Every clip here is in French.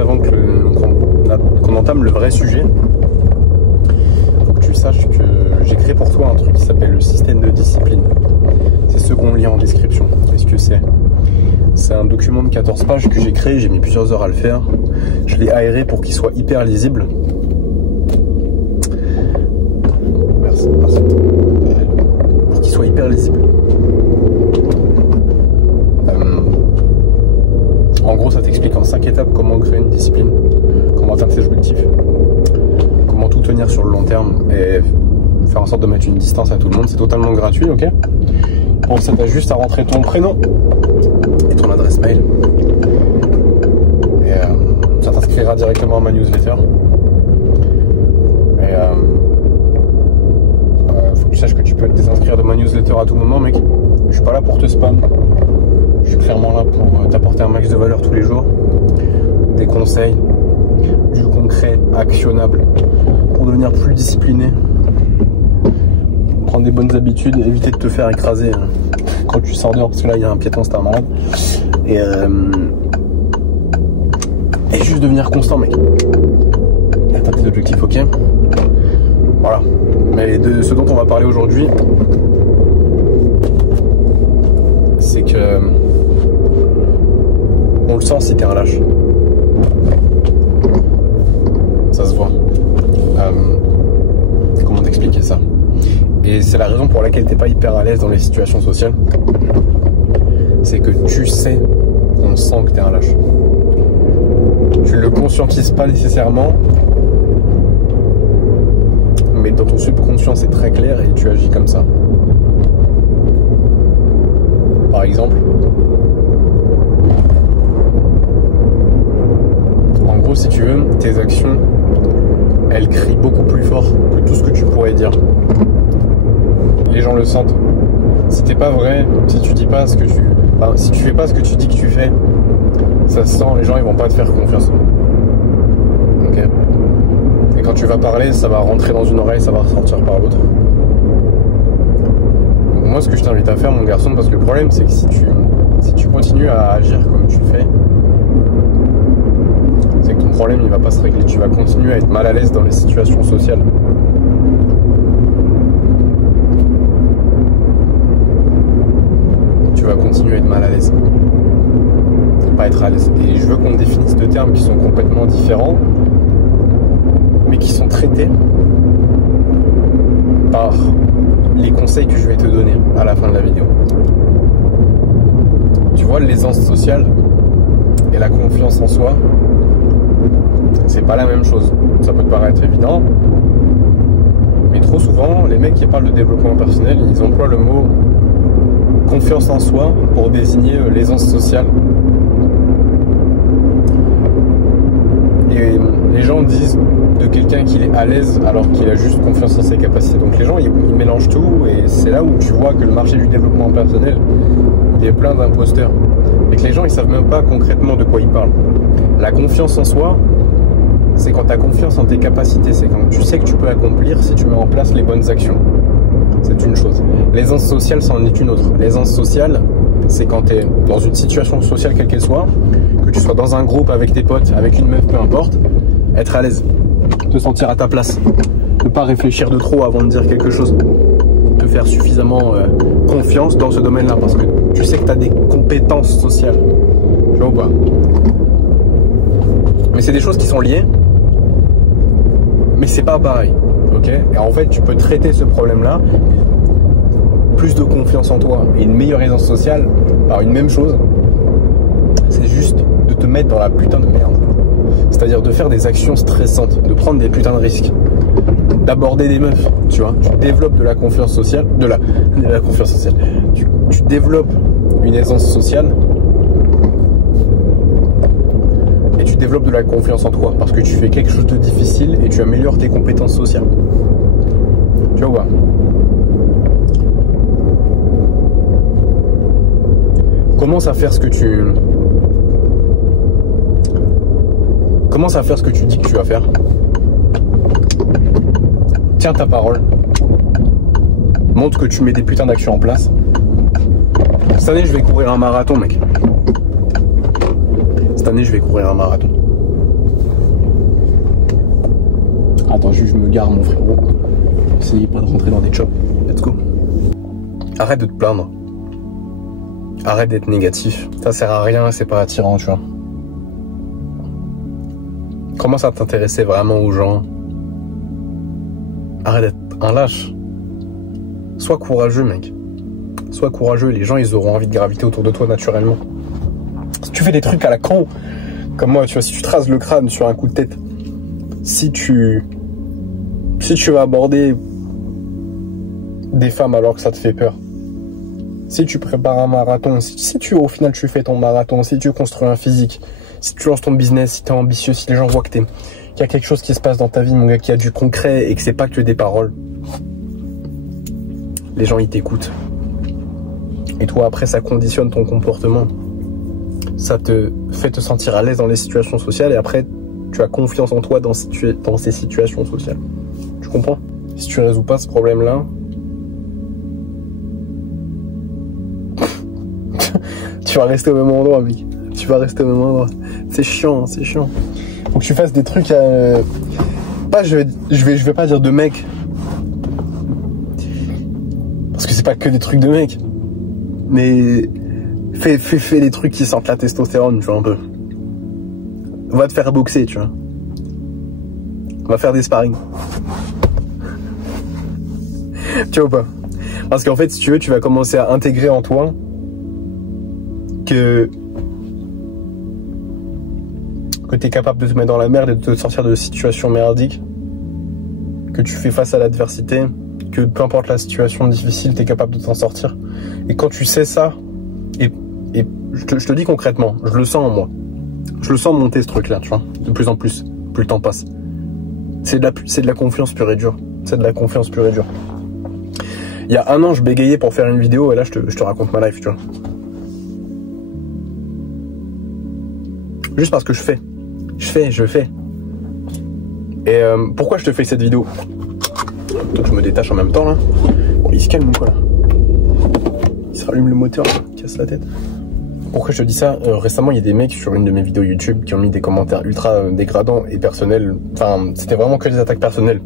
avant qu'on entame le vrai sujet, faut que tu saches que j'ai créé pour toi un truc qui s'appelle le système de discipline. C'est ce qu'on lit en description. Qu'est-ce que c'est? C'est un document de 14 pages que j'ai créé, j'ai mis plusieurs heures à le faire. Je l'ai aéré pour qu'il soit hyper lisible. Merci. Pour qu'il soit hyper lisible. En gros, ça t'explique en 5 étapes comment créer une discipline, comment atteindre ses objectifs, comment tout tenir sur le long terme et faire en sorte de mettre une distance à tout le monde. C'est totalement gratuit, ok? Bon, ça t'as juste à rentrer ton prénom et ton adresse mail. Et ça t'inscrira directement à ma newsletter. Et faut que tu saches que tu peux te désinscrire de ma newsletter à tout moment, mec. Je suis pas là pour te spam. Je suis clairement là pour t'apporter un max de valeur tous les jours, des conseils, du concret, actionnable, pour devenir plus discipliné, prendre des bonnes habitudes, éviter de te faire écraser quand tu sors dehors, parce que là il y a un piéton, c'est un malade, et juste devenir constant, mec. Atteindre tes objectifs, ok? Voilà. Mais de ce dont on va parler aujourd'hui, c'est que on le sent si t'es un lâche. Ça se voit. Comment t'expliquer ça? Et c'est la raison pour laquelle t'es pas hyper à l'aise dans les situations sociales. C'est que tu sais qu'on sent que t'es un lâche. Tu le conscientises pas nécessairement, mais dans ton subconscient c'est très clair et tu agis comme ça. Par exemple, en gros, si tu veux, tes actions, elles crient beaucoup plus fort que tout ce que tu pourrais dire. Les gens le sentent. Si t'es pas vrai, si tu dis pas ce que si tu fais pas ce que tu dis que tu fais, ça se sent, les gens ils vont pas te faire confiance. Ok? Et quand tu vas parler, ça va rentrer dans une oreille, ça va ressortir par l'autre. Donc moi, ce que je t'invite à faire, mon garçon, parce que le problème c'est que si tu continues à agir comme tu fais, c'est que ton problème il va pas se régler. Tu vas continuer à être mal à l'aise dans les situations sociales. Tu vas continuer à être mal à l'aise. Pas être à l'aise. Et je veux qu'on définisse deux termes qui sont complètement différents, mais qui sont traités par les conseils que je vais te donner à la fin de la vidéo. Tu vois, l'aisance sociale et la confiance en soi, c'est pas la même chose. Ça peut te paraître évident, mais trop souvent, les mecs qui parlent de développement personnel, ils emploient le mot confiance en soi pour désigner l'aisance sociale. Et les gens disent de quelqu'un qu'il est à l'aise alors qu'il a juste confiance en ses capacités. Donc les gens, ils mélangent tout et c'est là où tu vois que le marché du développement personnel, il est plein d'imposteurs. Et que les gens, ils savent même pas concrètement de quoi ils parlent. La confiance en soi, c'est quand tu as confiance en tes capacités, c'est quand tu sais que tu peux accomplir si tu mets en place les bonnes actions. C'est une chose. L'aisance sociale, c'en est une autre. L'aisance sociale, c'est quand tu es dans une situation sociale quelle qu'elle soit, que tu sois dans un groupe avec tes potes, avec une meuf, peu importe, être à l'aise, te sentir à ta place, ne pas réfléchir de trop avant de dire quelque chose, te faire suffisamment confiance dans ce domaine-là, parce que tu sais que tu as des compétences sociales. Tu vois ou pas? Mais c'est des choses qui sont liées, mais c'est pas pareil. Ok? Et en fait, tu peux traiter ce problème-là, plus de confiance en toi et une meilleure aisance sociale par une même chose, c'est juste de te mettre dans la putain de merde. C'est-à-dire de faire des actions stressantes, de prendre des putains de risques, d'aborder des meufs, tu vois. Tu développes de la confiance sociale, de la confiance sociale. Tu développes une aisance sociale et tu développes de la confiance en toi parce que tu fais quelque chose de difficile et tu améliores tes compétences sociales. Tu vois? Commence à faire ce que tu dis que tu vas faire. Tiens ta parole. Montre que tu mets des putains d'actions en place. Cette année, je vais courir un marathon, mec. Cette année, je vais courir un marathon. attends, je me gare, mon frérot. Essayez pas de rentrer dans des chops. Let's go. Arrête de te plaindre. Arrête d'être négatif. Ça sert à rien, c'est pas attirant, tu vois. Commence à t'intéresser vraiment aux gens. Arrête d'être un lâche. Sois courageux, mec. Sois courageux, les gens, ils auront envie de graviter autour de toi naturellement. Si tu fais des trucs à la con, comme moi, tu vois, si tu traces le crâne sur un coup de tête, si tu vas aborder des femmes alors que ça te fait peur, si tu prépares un marathon, si tu au final tu fais ton marathon, si tu construis un physique, si tu lances ton business, si tu es ambitieux, si les gens voient qu'il y a quelque chose qui se passe dans ta vie, mon gars, qu'il y a du concret et que c'est pas que des paroles, les gens ils t'écoutent. Et toi après ça conditionne ton comportement. Ça te fait te sentir à l'aise dans les situations sociales et après tu as confiance en toi dans ces situations sociales. Tu comprends? Si tu résous pas ce problème-là, tu vas rester au même endroit, mec. Tu vas rester au même endroit. C'est chiant, c'est chiant. Faut que tu fasses des trucs pas, je vais pas dire de mec. Parce que c'est pas que des trucs de mec. Mais fais des trucs qui sentent la testostérone, tu vois, un peu. Va te faire boxer, tu vois. Va faire des sparring. Tu vois ou pas? Parce qu'en fait, si tu veux, tu vas commencer à intégrer en toi que tu es capable de te mettre dans la merde et de te sortir de situations merdiques, que tu fais face à l'adversité, que peu importe la situation difficile, tu es capable de t'en sortir. Et quand tu sais ça, et je te dis concrètement, je le sens en moi. Je le sens monter ce truc-là, tu vois, de plus en plus, plus le temps passe. C'est de la confiance pure et dure. C'est de la confiance pure et dure. Il y a un an, je bégayais pour faire une vidéo et là, je te raconte ma life, tu vois. Juste parce que je fais. Je fais. Et pourquoi je te fais cette vidéo? Toi, je me détache en même temps, là. Bon, il se calme ou quoi, là? Il se rallume le moteur, là. Il casse la tête. Pourquoi je te dis ça? Récemment, il y a des mecs sur une de mes vidéos YouTube qui ont mis des commentaires ultra dégradants et personnels. Enfin, c'était vraiment que des attaques personnelles.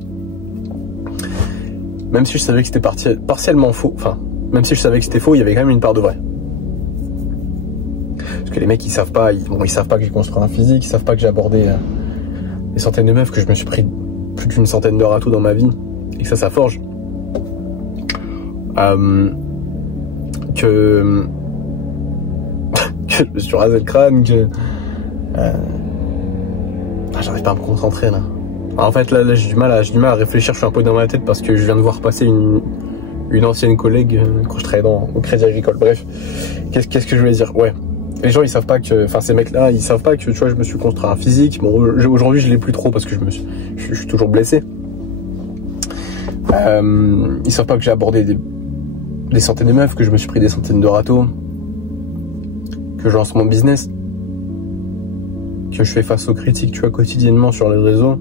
Même si je savais que c'était partiellement faux. Enfin, même si je savais que c'était faux, il y avait quand même une part de vrai. Parce que les mecs, ils savent pas que j'ai construit un physique, ils savent pas que j'ai abordé des centaines de meufs, que je me suis pris plus d'une centaine de râteaux dans ma vie, et que ça forge. Que je me suis rasé le crâne, que j'arrive pas à me concentrer là. Alors, en fait là j'ai du mal à réfléchir, je suis un peu dans ma tête parce que je viens de voir passer une ancienne collègue quand je travaillais au Crédit Agricole. Bref, qu'est-ce que je voulais dire? Ouais, les gens ils savent pas que, enfin ces mecs là ils savent pas que, tu vois, je me suis construit un physique. Bon, aujourd'hui je l'ai plus trop parce que je suis toujours blessé. Ils savent pas que j'ai abordé des centaines de meufs, que je me suis pris des centaines de râteaux, que je lance mon business, que je fais face aux critiques, tu vois, quotidiennement sur les réseaux,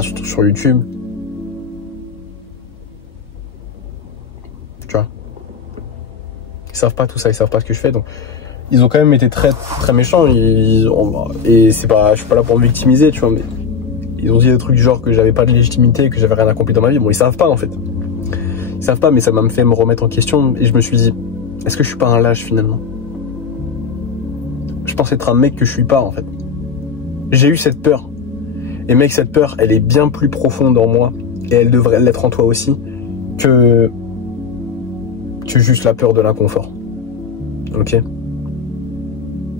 surtout sur YouTube. Tu vois, ils savent pas tout ça, ils savent pas ce que je fais, donc ils ont quand même été très très méchants. Et c'est pas, je suis pas là pour me victimiser, tu vois, mais ils ont dit des trucs du genre que j'avais pas de légitimité, que j'avais rien accompli dans ma vie. Bon, ils savent pas en fait. Ils savent pas, mais ça m'a fait me remettre en question et je me suis dit, est-ce que je suis pas un lâche finalement? Je pense être un mec que je suis pas en fait. J'ai eu cette peur. Et mec, cette peur, elle est bien plus profonde en moi et elle devrait l'être en toi aussi que juste la peur de l'inconfort. Ok?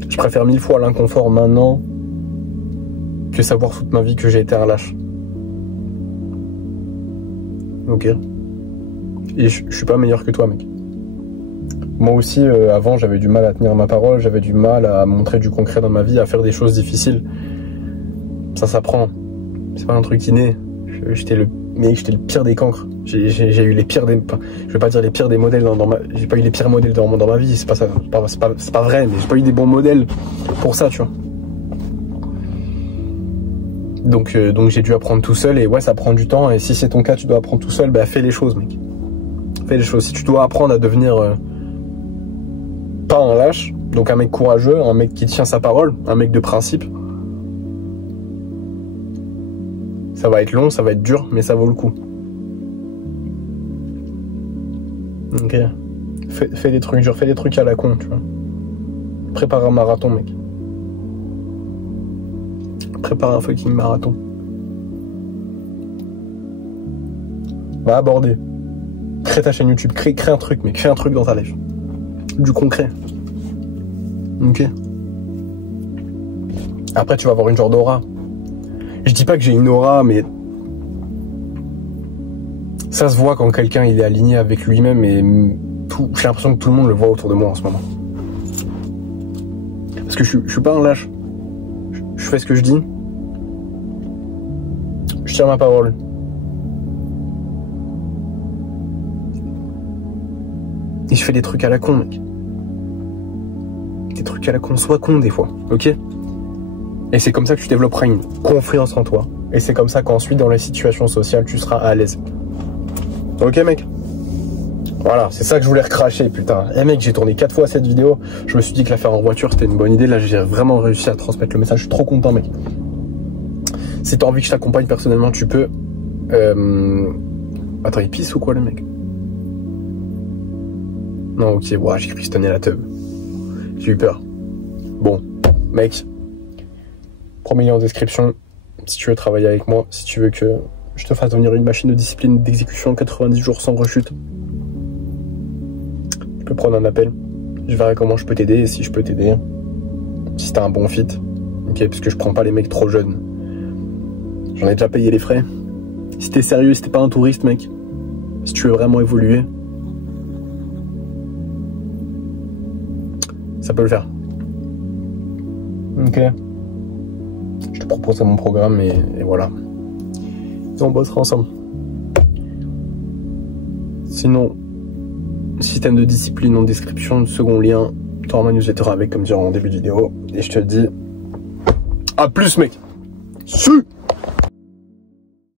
Je préfère 1000 fois l'inconfort maintenant que savoir toute ma vie que j'ai été un lâche. Ok? Et je suis pas meilleur que toi, mec. Moi aussi, avant, j'avais du mal à tenir ma parole, j'avais du mal à montrer du concret dans ma vie, à faire des choses difficiles. Ça s'apprend. C'est pas un truc inné. J'étais le pire des cancres. J'ai eu les pires des... Je vais pas dire les pires des modèles dans ma... J'ai pas eu les pires modèles dans ma vie, c'est pas ça. C'est pas vrai, mais j'ai pas eu des bons modèles pour ça, tu vois. Donc j'ai dû apprendre tout seul, et ouais, ça prend du temps, et si c'est ton cas, tu dois apprendre tout seul, bah fais les choses, mec. Fais les choses. Si tu dois apprendre à devenir pas un lâche, donc un mec courageux, un mec qui tient sa parole, un mec de principe, Ça va être long, ça va être dur, mais ça vaut le coup. Ok. Fais des trucs durs, fais des trucs à la con, tu vois. Prépare un marathon, mec. Prépare un fucking marathon. Va aborder. Crée ta chaîne YouTube, crée un truc, mec. Crée un truc dans ta life. Du concret. Ok. Après, tu vas avoir une genre d'aura. Je dis pas que j'ai une aura, mais ça se voit quand quelqu'un il est aligné avec lui-même et j'ai l'impression que tout le monde le voit autour de moi en ce moment. Parce que je suis pas un lâche. Je fais ce que je dis. Je tiens ma parole. Et je fais des trucs à la con, mec. Des trucs à la con, sois con des fois, ok? Et c'est comme ça que tu développeras une confiance en toi. Et c'est comme ça qu'ensuite, dans les situations sociales, tu seras à l'aise. Ok, mec? Voilà, c'est ça que je voulais recracher, putain. Eh mec, j'ai tourné 4 fois cette vidéo. Je me suis dit que la faire en voiture, c'était une bonne idée. Là, j'ai vraiment réussi à transmettre le message. Je suis trop content, mec. Si t'as envie que je t'accompagne personnellement, tu peux. Attends, il pisse ou quoi, le mec? Non, ok, ouais, j'ai cru que je tenais la teub. J'ai eu peur. Bon, mec. Premier lien en description. Si tu veux travailler avec moi, si tu veux que je te fasse devenir une machine de discipline d'exécution 90 jours sans rechute, tu peux prendre un appel. Je verrai comment je peux t'aider et si je peux t'aider. Si t'as un bon fit. Ok, parce que je prends pas les mecs trop jeunes. J'en ai déjà payé les frais. Si t'es sérieux, si t'es pas un touriste, mec. Si tu veux vraiment évoluer, ça peut le faire. Ok. Je te propose mon programme et voilà. Et on bossera ensemble. Sinon, système de discipline en description, second lien. Tu auras ma newsletter avec, comme dire en début de vidéo. Et je te dis, à plus, mec. Salut.